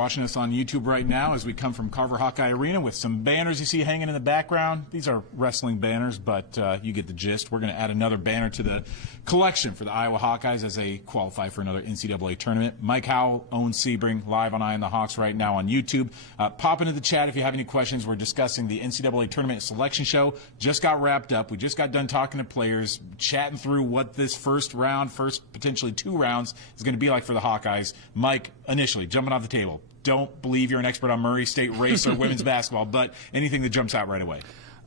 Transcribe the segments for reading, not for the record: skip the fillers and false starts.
watching us on YouTube right now as we come from Carver-Hawkeye Arena with some banners you see hanging in the background. These are wrestling banners, but you get the gist. We're going to add another banner to the collection for the Iowa Hawkeyes as they qualify for another NCAA tournament. Mike Howell, Owen Siebring, live on Eye on the Hawks right now on YouTube. Pop into the chat if you have any questions. We're discussing the NCAA Tournament selection show. Just got wrapped up. We just got done talking to players, chatting through what this first potentially 2 rounds, is going to be like for the Hawkeyes. Mike, initially, jumping off the table, don't believe you're an expert on Murray State race or women's basketball, but anything that jumps out right away.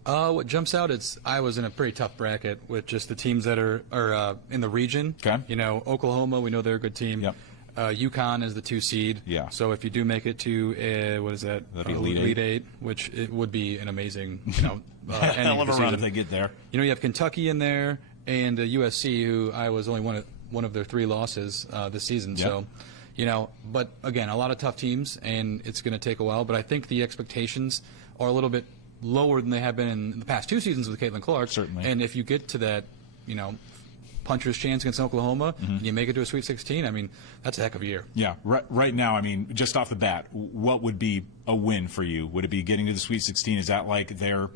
What jumps out is Iowa's in a pretty tough bracket with just the teams that are in the region. Okay. You know, Oklahoma, we know they're a good team. Yep. UConn is the 2 seed. Yeah. So if you do make it to what is that? That'd be Elite Eight, which it would be an amazing, hell of a run if they get there. You know, you have Kentucky in there and USC, who Iowa's only one of their 3 losses this season. Yep. So, you know, but again, a lot of tough teams, and it's going to take a while. But I think the expectations are a little bit lower than they have been in the past 2 seasons with Caitlin Clark. Certainly. And if you get to that, puncher's chance against Oklahoma, and you make it to a Sweet 16, I mean, that's a heck of a year. Yeah, right now, I mean, just off the bat, what would be a win for you? Would it be getting to the Sweet 16? Is that like their,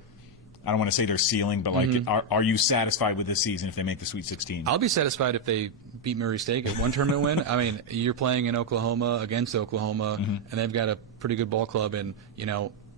I don't want to say their ceiling, but like, are you satisfied with this season if they make the Sweet 16? I'll be satisfied if they beat Murray State, get 1 tournament win. I mean, you're playing in Oklahoma against Oklahoma, and they've got a pretty good ball club, and,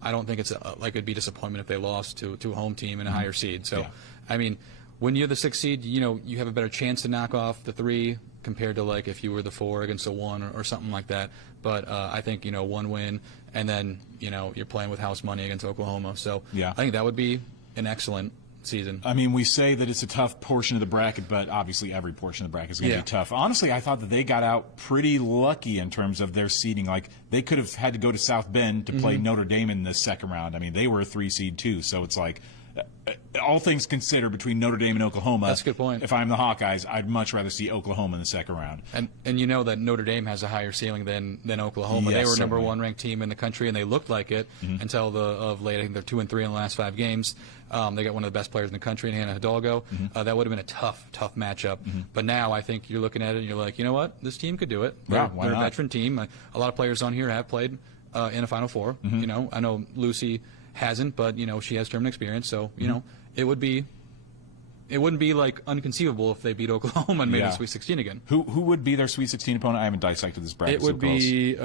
I don't think it's like it'd be disappointment if they lost to a home team and a higher seed. So, I mean, when you're the 6th seed, you have a better chance to knock off the 3 compared to like if you were the 4 against a 1 or something like that. But I think 1 win, and then you're playing with house money against Oklahoma. So I think that would be an excellent season. I mean, we say that it's a tough portion of the bracket, but obviously every portion of the bracket is going to be tough. Honestly, I thought that they got out pretty lucky in terms of their seeding. Like, they could have had to go to South Bend to play Notre Dame in the 2nd round. I mean, they were a 3 seed too, so it's like, all things considered, between Notre Dame and Oklahoma, that's a good point. If I'm the Hawkeyes, I'd much rather see Oklahoma in the 2nd round. And you know that Notre Dame has a higher ceiling than Oklahoma. Yes, they were certainly. number 1 ranked team in the country, and they looked like it until of late. I think they're 2-3 in the last 5 games. They got one of the best players in the country in Hannah Hidalgo. That would have been a tough matchup. But now I think you're looking at it and you're like, you know what? This team could do it. They're a veteran team. A lot of players on here have played in a Final Four. I know Lucy hasn't, but she has tournament experience. So it wouldn't be like unconceivable if they beat Oklahoma and made it Sweet 16 again. Who would be their Sweet 16 opponent? I haven't dissected this bracket. It would be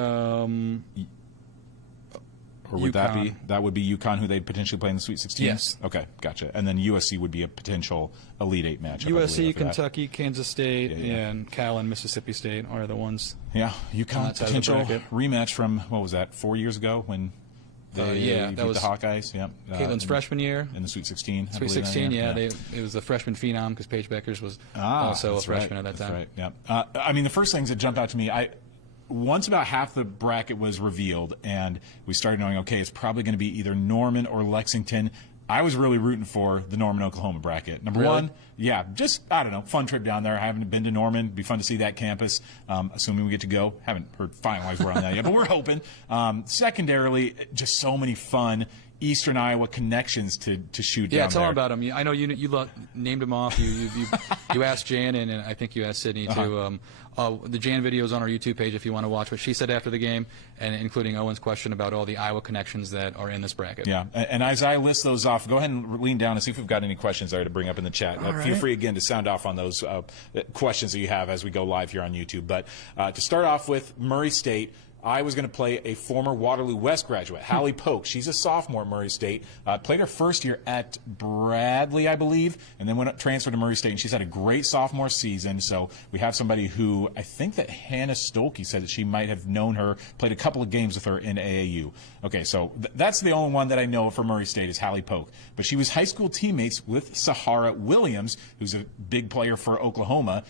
or would UConn. that would be UConn, who they'd potentially play in the Sweet 16? Yes. Okay, gotcha. And then USC would be a potential Elite 8 matchup. USC, Kentucky, Kansas State, and Cal and Mississippi State are the ones. Yeah, UConn potential rematch from, what was that, 4 years ago when they beat the Hawkeyes? Yeah. Caitlin's freshman year. In the Sweet 16. Sweet 16, it was the freshman phenom because Paige Beckers was also a freshman at that time. That's right, yeah. I mean, the first things that jumped out to me, once about half the bracket was revealed and we started knowing, okay, it's probably going to be either Norman or Lexington, I was really rooting for the Norman-Oklahoma bracket. Number one, just, I don't know, fun trip down there. I haven't been to Norman. It'd be fun to see that campus, assuming we get to go. Haven't heard finalized word on that yet, but we're hoping. Secondarily, just so many fun Eastern Iowa connections to shoot down there. Yeah, tell them about them. I know you named them off. You asked Jan, and I think you asked Sydney, too. The Jan video is on our YouTube page if you want to watch what she said after the game, and including Owen's question about all the Iowa connections that are in this bracket. Yeah, and as I list those off, go ahead and lean down and see if we've got any questions there to bring up in the chat. Feel free, again, to sound off on those questions that you have as we go live here on YouTube. But to start off with, Murray State, I was going to play a former Waterloo West graduate, Hallie Polk. She's a sophomore at Murray State. Played her first year at Bradley, I believe, and then transferred to Murray State. And she's had a great sophomore season. So we have somebody who I think that Hannah Stolke said that she might have known her, played a couple of games with her in AAU. Okay, so that's the only one that I know for Murray State is Hallie Polk. But she was high school teammates with Sahara Williams, who's a big player for Oklahoma.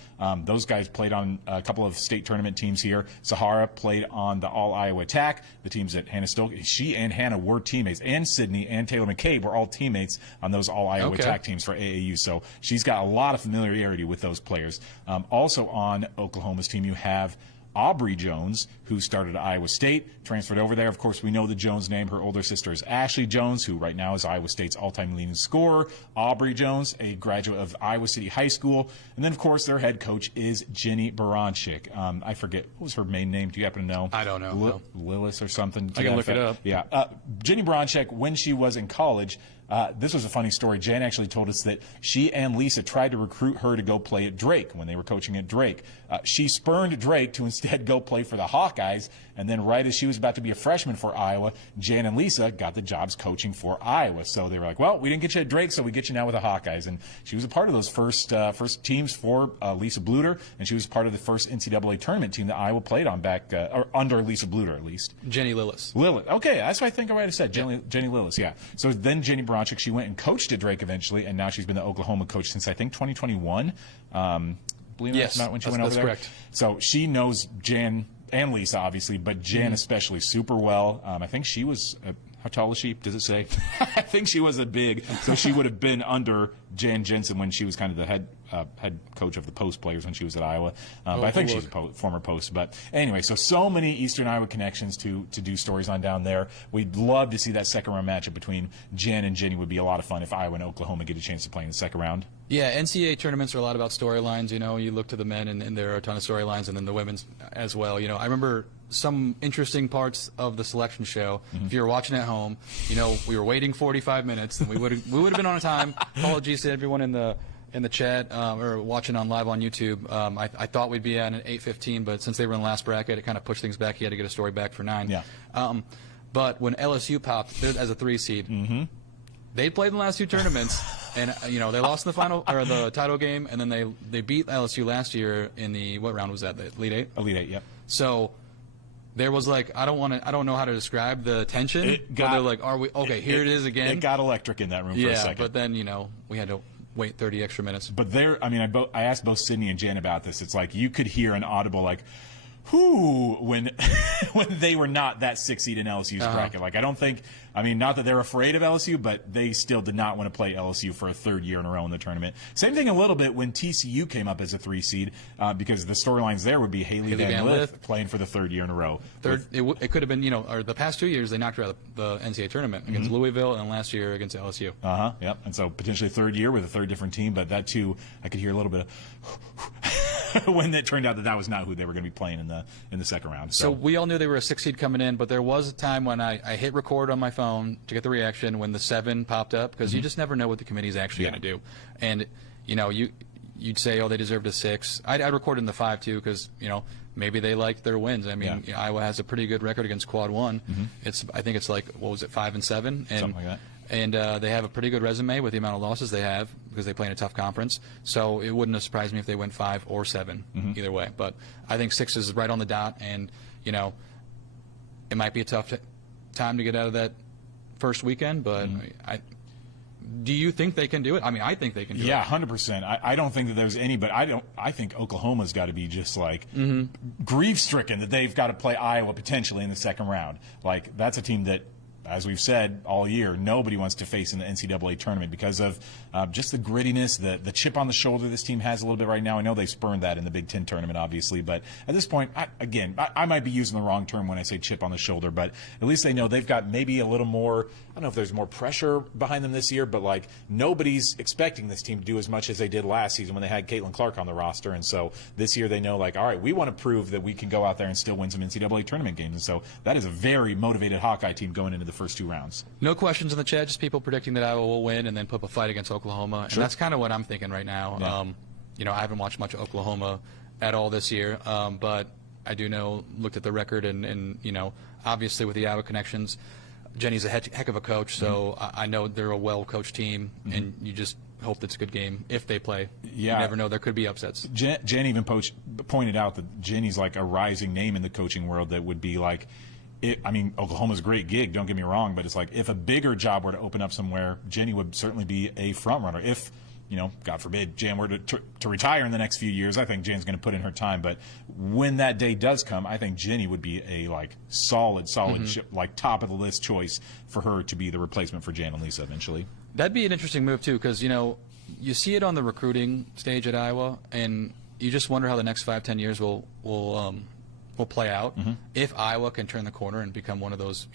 Those guys played on a couple of state tournament teams here. Sahara played on the All-Iowa Attack, the teams that Hannah Stolke, she and Hannah were teammates, and Sydney and Taylor McCabe were all teammates on those All-Iowa Attack teams for AAU. So she's got a lot of familiarity with those players. Also on Oklahoma's team, you have Aubrey Jones, who started at Iowa State, transferred over there. Of course, we know the Jones name. Her older sister is Ashley Jones, who right now is Iowa State's all-time leading scorer. Aubrey Jones, a graduate of Iowa City High School. And then, of course, their head coach is Jenny Baranczyk. I forget, what was her main name? Do you happen to know? I don't know. Lillis or something? I can look it up. Yeah. Jenny Baranczyk, when she was in college, this was a funny story. Jan actually told us that she and Lisa tried to recruit her to go play at Drake when they were coaching at Drake. She spurned Drake to instead go play for the Hawkeyes, and then right as she was about to be a freshman for Iowa, Jan and Lisa got the jobs coaching for Iowa. So they were like, well, we didn't get you at Drake, so we get you now with the Hawkeyes. And she was a part of those first teams for Lisa Bluter, and she was part of the first NCAA tournament team that Iowa played on back, or under Lisa Bluter at least. Jenny Lillis. Lillis. Okay, that's what I think I might have said. Jenny Lillis, yeah. So then Jenny Baranczyk, she went and coached at Drake eventually, and now she's been the Oklahoma coach since I think 2021. Believe yes, not when she went over there. Correct. So she knows Jan and Lisa, obviously, but Jan especially super well. I think she was, how tall is she? Does it say? I think she was a big, so she would have been under Jan Jensen when she was kind of the head coach of the post players when she was at Iowa. But I think she's a former post. But anyway, so many Eastern Iowa connections to do stories on down there. We'd love to see that second round matchup between Jan and Jenny. Would be a lot of fun if Iowa and Oklahoma get a chance to play in the second round. Yeah, NCAA tournaments are a lot about storylines. You know, you look to the men, and there are a ton of storylines, and then the women's as well. You know, I remember some interesting parts of the selection show. If you were watching at home, you know, we were waiting 45 minutes, and we would have been on time. Apologies to everyone in the chat or watching on live on YouTube. I thought we'd be at an 8:15, but since they were in the last bracket, it kind of pushed things back. He had to get a story back for 9. Yeah. But when LSU popped as a 3 seed. They played in the last 2 tournaments, and you know they lost in the final or the title game, and then they beat LSU last year in the what round was that? The Elite Eight. Elite Eight, yep. So there was like I don't know how to describe the tension. They're like, are we okay? Here it is again. It got electric in that room for a second. But then you know we had to wait 30 extra minutes. But I mean, I asked both Sydney and Jan about this. It's like you could hear an audible like, whoo, when they were not that 6 seed in LSU's bracket. Like, I don't think, I mean, not that they're afraid of LSU, but they still did not want to play LSU for a 3rd year in a row in the tournament. Same thing a little bit when TCU came up as a 3 seed, because the storylines there would be Haley Van Lith playing for the 3rd year in a row. It could have been, you know, or the past 2 years they knocked her out of the NCAA tournament against Louisville, and last year against LSU. Yep. And so potentially 3rd year with a 3rd different team, but that too, I could hear a little bit of when it turned out that was not who they were going to be playing in the second round. So we all knew they were a 6 seed coming in, but there was a time when I hit record on my phone to get the reaction when the 7 popped up, because you just never know what the committee's actually going to do. And you know, you'd say, oh, they deserved a 6. I recorded in the 5 too, because you know maybe they liked their wins. I mean, Iowa has a pretty good record against Quad 1. I think it's like, what was it, 5 and 7, and something like that. And they have a pretty good resume with the amount of losses they have because they play in a tough conference. So it wouldn't have surprised me if they went 5 or 7 either way. But I think 6 is right on the dot, and you know, it might be a tough time to get out of that first weekend. But do you think they can do it? I mean, I think they can do it. Yeah, 100%. I don't think that there's any, but I think Oklahoma's got to be just like grief-stricken that they've got to play Iowa potentially in the second round. Like, that's a team that, as we've said all year, nobody wants to face in the NCAA tournament because of just the grittiness, the chip on the shoulder this team has a little bit right now. I know they spurned that in the Big Ten tournament, obviously, but at this point, I might be using the wrong term when I say chip on the shoulder, but at least they know they've got maybe a little more, I don't know if there's more pressure behind them this year, but like nobody's expecting this team to do as much as they did last season when they had Caitlin Clark on the roster, and so this year they know, like, all right, we want to prove that we can go out there and still win some NCAA tournament games, and so that is a very motivated Hawkeye team going into the first 2 rounds. No questions in the chat, just people predicting that Iowa will win and then put up a fight against Oklahoma. Sure. And that's kind of what I'm thinking right now. Yeah. You know, I haven't watched much of Oklahoma at all this year, but I do know, looked at the record, and you know, obviously with the Iowa connections, Jenny's a heck of a coach, so I know they're a well-coached team, and you just hope it's a good game if they play. Yeah. You never know, there could be upsets. Jen even pointed out that Jenny's like a rising name in the coaching world that would be like, I mean, Oklahoma's a great gig, don't get me wrong, but it's like if a bigger job were to open up somewhere, Jenny would certainly be a front runner. If, you know, God forbid, Jan were to retire in the next few years, I think Jan's going to put in her time. But when that day does come, I think Jenny would be a like solid like top of the list choice for her to be the replacement for Jan and Lisa eventually. That'd be an interesting move too, because you know, you see it on the recruiting stage at Iowa, and you just wonder how the next 5-10 years will will play out. If Iowa can turn the corner and become one of those,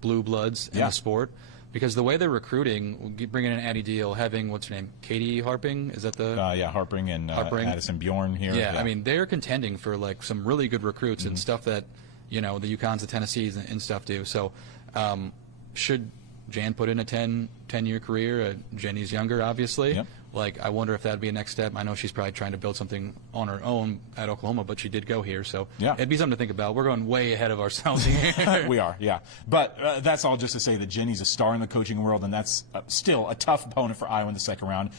blue bloods in the sport. Because the way they're recruiting, bringing in Addie Deal, having, what's her name, Katie Harping? Is that the... Harping and Addison Bjorn here. Yeah, I mean, they're contending for, like, some really good recruits and stuff that, the UConns, the Tennessees, and stuff do. So should Jan put in a 10-year career? Jenny's younger, obviously. Yep. Like, I wonder if that would be a next step. I know she's probably trying to build something on her own at Oklahoma, but she did go here. So it'd be something to think about. We're going way ahead of ourselves here. We are, yeah. But that's all just to say that Jenny's a star in the coaching world, and that's still a tough opponent for Iowa in the second round.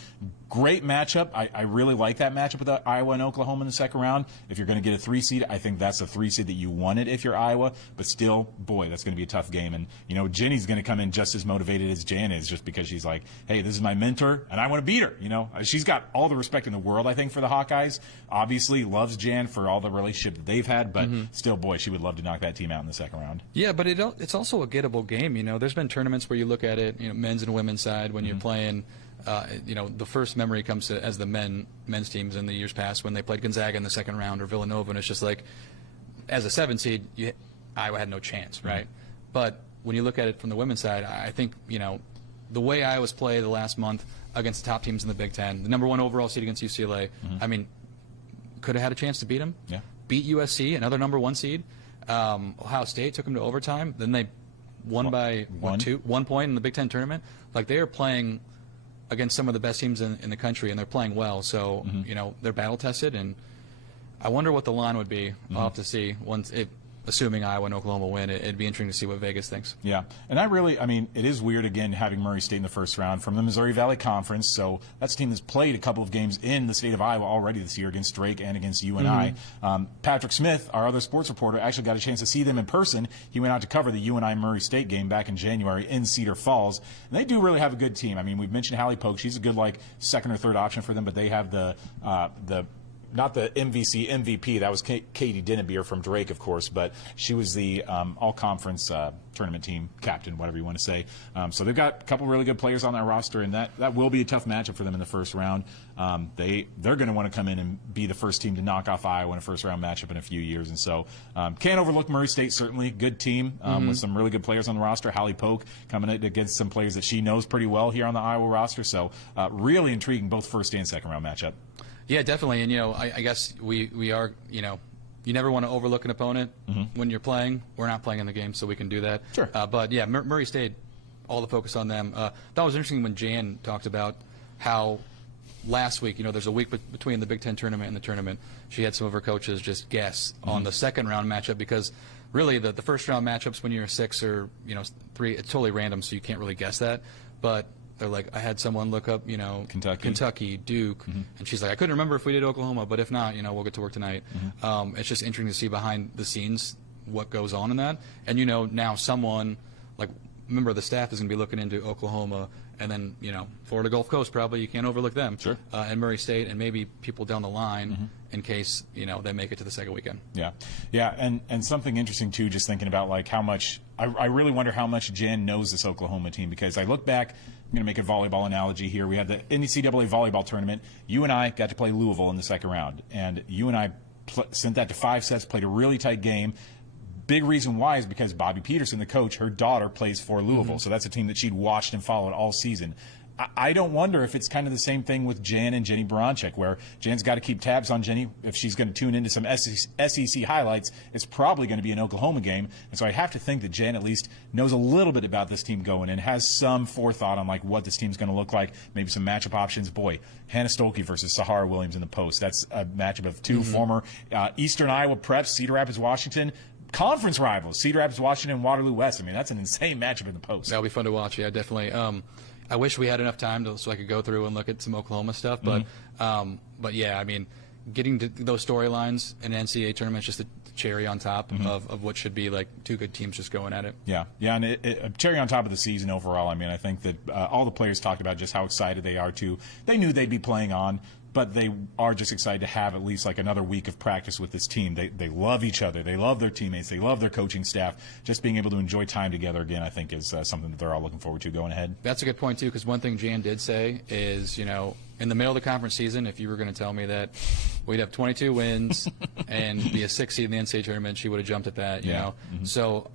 Great matchup. I really like that matchup with Iowa and Oklahoma in the second round. If you're going to get a 3 seed, I think that's a 3 seed that you wanted if you're Iowa. But still, boy, that's going to be a tough game. And, Jenny's going to come in just as motivated as Jan is, just because she's like, hey, this is my mentor, and I want to beat her. She's got all the respect in the world, I think, for the Hawkeyes. Obviously, loves Jan for all the relationship that they've had, but still, boy, she would love to knock that team out in the second round. Yeah, but it's also a gettable game. There's been tournaments where you look at it, men's and women's side, when you're playing. The first memory comes to as the men's teams in the years past when they played Gonzaga in the second round or Villanova, and it's just like, as a 7 seed, Iowa had no chance, right? But when you look at it from the women's side, I think the way Iowa's played the last month against the top teams in the Big Ten, the #1 overall seed against UCLA, I mean, could have had a chance to beat them. Yeah. Beat USC, another #1 seed. Ohio State took them to overtime. Then they won by 1 point in the Big Ten tournament. Like, they are playing against some of the best teams in the country, and they're playing well. So, they're battle-tested, and I wonder what the line would be. I'll have to see assuming Iowa and Oklahoma win. It'd be interesting to see what Vegas thinks. Yeah, and it is weird, again, having Murray State in the first round from the Missouri Valley Conference. So that's a team that's played a couple of games in the state of Iowa already this year against Drake and against UNI. Patrick Smith, our other sports reporter, actually got a chance to see them in person. He went out to cover the UNI Murray State game back in January in Cedar Falls. And they do really have a good team. I mean, we've mentioned Hallie Polk. She's a good, second or third option for them, but they have the not the MVP. That was Katie Dinnebier from Drake, of course, but she was the all-conference tournament team captain, whatever you want to say. So they've got a couple really good players on their roster, and that will be a tough matchup for them in the first round. They're going to want to come in and be the first team to knock off Iowa in a first-round matchup in a few years. And so can't overlook Murray State, certainly. Good team with some really good players on the roster. Hallie Polk coming in against some players that she knows pretty well here on the Iowa roster. So really intriguing, both first and second-round matchup. Yeah, definitely. And, I guess we are, you never want to overlook an opponent when you're playing. We're not playing in the game, so we can do that. Sure. But, yeah, Murray State, all the focus on them. That was interesting when Jan talked about how last week, there's a week between the Big Ten tournament and the tournament. She had some of her coaches just guess on the second-round matchup because really the first-round matchups when you're a 6 or, 3, it's totally random, so you can't really guess that. But they're like, I had someone look up, Kentucky, Duke, and she's like, I couldn't remember if we did Oklahoma, but if not, we'll get to work tonight. It's just interesting to see behind the scenes what goes on in that. And, now someone, like, a member of the staff is going to be looking into Oklahoma, and then, Florida Gulf Coast probably, you can't overlook them. Sure. And Murray State, and maybe people down the line in case, they make it to the second weekend. Yeah. Yeah, and something interesting, too, just thinking about, how much – I really wonder how much Jan knows this Oklahoma team, because I look back – I'm going to make a volleyball analogy here. We had the NCAA volleyball tournament. UNI got to play Louisville in the second round, and UNI sent that to 5 sets, played a really tight game. Big reason why is because Bobby Peterson, the coach, her daughter plays for Louisville, so that's a team that she'd watched and followed all season. I don't wonder if it's kind of the same thing with Jan and Jenny Baranczyk, where Jan's got to keep tabs on Jenny. If she's going to tune into some SEC highlights, it's probably going to be an Oklahoma game. And so I have to think that Jan at least knows a little bit about this team going and has some forethought on what this team's going to look like, maybe some matchup options. Boy, Hannah Stolke versus Sahara Williams in the post. That's a matchup of two former Eastern Iowa preps, Cedar Rapids, Washington. Conference rivals, Cedar Rapids, Washington, and Waterloo West. I mean, that's an insane matchup in the post. That'll be fun to watch, yeah, definitely. I wish we had enough time so I could go through and look at some Oklahoma stuff, but yeah, I mean, getting to those storylines in an NCAA tournament is just a cherry on top of what should be two good teams just going at it. Yeah, and a cherry on top of the season overall. I mean, I think that all the players talked about just how excited they are too. They knew they'd be playing on, but they are just excited to have at least another week of practice with this team. They love each other. They love their teammates. They love their coaching staff. Just being able to enjoy time together again, I think, is something that they're all looking forward to going ahead. That's a good point, too, because one thing Jan did say is, in the middle of the conference season, if you were going to tell me that we'd have 22 wins and be a 6 seed in the NCAA tournament, she would have jumped at that. You know, so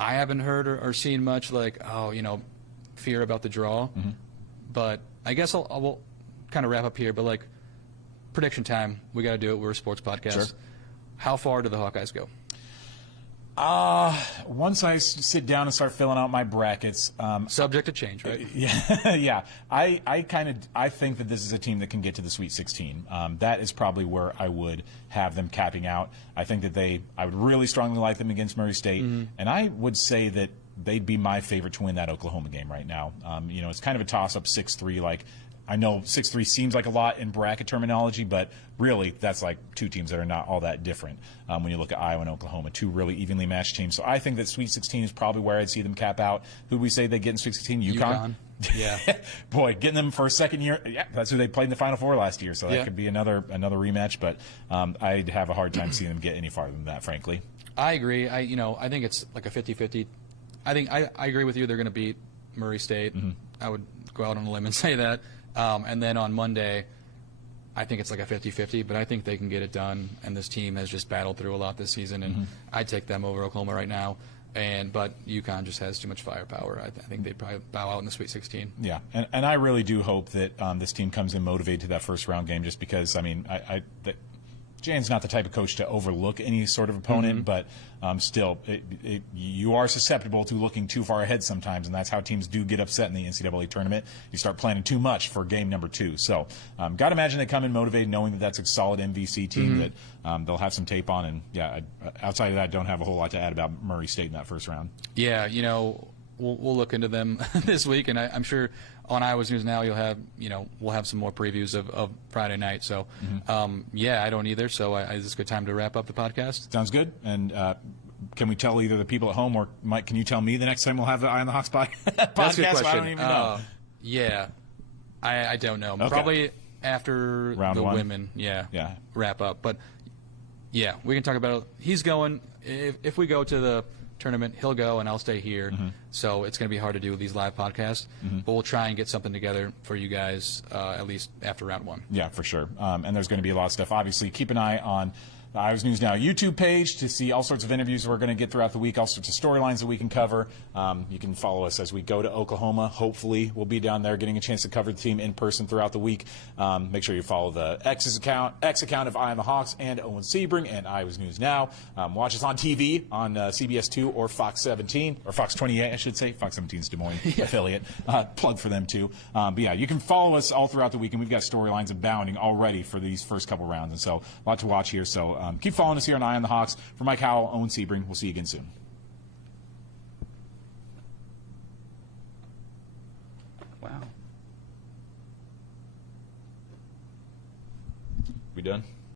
I haven't heard or seen much like fear about the draw, but I guess we'll kind of wrap up here. But like prediction time, we got to do it. We're a sports podcast. Sure. How far do the Hawkeyes go? Once I sit down and start filling out my brackets, Subject to change, right? yeah. I think that this is a team that can get to the Sweet 16. That is probably where I would have them capping out. I think that I would really strongly like them against Murray State, and I would say that they'd be my favorite to win that Oklahoma game right now. It's kind of a toss-up 6-3. Like, I know 6-3 seems like a lot in bracket terminology, but really that's like two teams that are not all that different when you look at Iowa and Oklahoma, two really evenly matched teams. So I think that Sweet 16 is probably where I'd see them cap out. Who do we say they get in Sweet 16? UConn? Yeah. Boy, getting them for a second year, yeah, that's who they played in the Final Four last year, so that could be another rematch, but I'd have a hard time seeing them get any farther than that, frankly. I agree. I think it's like a 50-50. I agree with you. They're going to beat Murray State. I would go out on a limb and say that. And then on Monday, I think it's like a 50-50, but I think they can get it done. And this team has just battled through a lot this season, and I'd take them over Oklahoma right now. But UConn just has too much firepower. I think they'd probably bow out in the Sweet 16. Yeah, and I really do hope that this team comes in motivated to that first round game, just because, I mean, Jan's not the type of coach to overlook any sort of opponent, but still, you are susceptible to looking too far ahead sometimes, and that's how teams do get upset in the NCAA tournament. You start planning too much for game number 2. So, got to imagine they come in motivated, knowing that that's a solid MVC team that they'll have some tape on. And yeah, outside of that, I don't have a whole lot to add about Murray State in that first round. Yeah, we'll look into them this week, and I'm sure on Iowa's News Now we'll have some more previews of Friday night. So I don't either. So is this a good time to wrap up the podcast? Sounds good. And can we tell either the people at home, or Mike, can you tell me the next time we'll have the Eye on the Hawks podcast? That's a good question. I don't even know. Yeah, I don't know. Okay. Probably after round the one. Women. Yeah. Wrap up. But yeah, we can talk about it. He's going. If we go to the tournament, he'll go and I'll stay here. So it's going to be hard to do these live podcasts, but we'll try and get something together for you guys at least after round 1. Yeah, for sure. And there's going to be a lot of stuff. Obviously, keep an eye on the Iowa's News Now YouTube page to see all sorts of interviews we're going to get throughout the week, all sorts of storylines that we can cover. You can follow us as we go to Oklahoma. Hopefully, we'll be down there getting a chance to cover the team in person throughout the week. Make sure you follow the X account of Eye on the Hawks and Owen Siebring and Iowa's News Now. Watch us on TV on CBS 2 or Fox 17, or Fox 28, I should say. Fox 17's Des Moines affiliate. Plug for them, too. But yeah, you can follow us all throughout the week, and we've got storylines abounding already for these first couple rounds. And so, a lot to watch here. So, keep following us here on Eye on the Hawks. For Mike Howell, Owen Siebring, we'll see you again soon. Wow. We done?